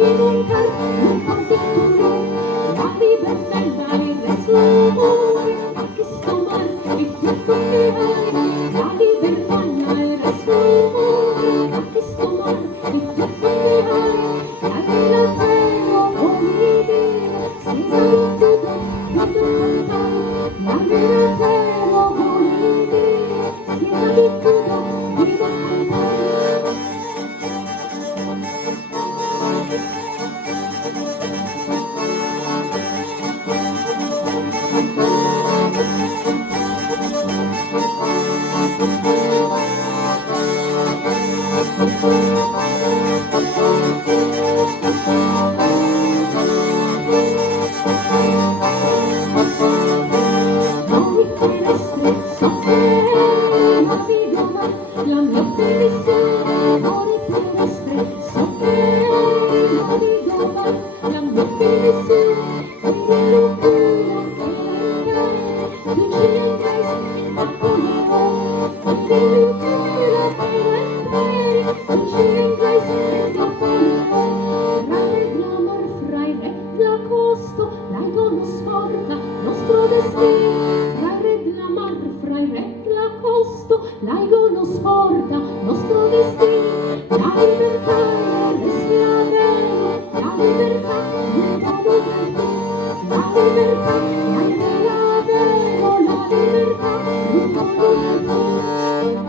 divulgar un particular la libertà e la resurrección. Aquí estoy, y tú que hay la libertà e la resurrección. Aquí estoy, y tú que hay la libertà e la la mia felicidad, amore terrestre, so che la dico mai, la mia felicidad, mi locura per tu ci andrai, Napoleon, mi locura per tu ci andrai, Napoleon, fra reclamar, fra recla costo, l'aigono sporta, nostro destino, fra reclamar, fra recla costo, l'aigono sporta, nostro destino, la libertà es la vera, la libertà non modo del fin, la libertà è la vera, la libertà non modo del fin.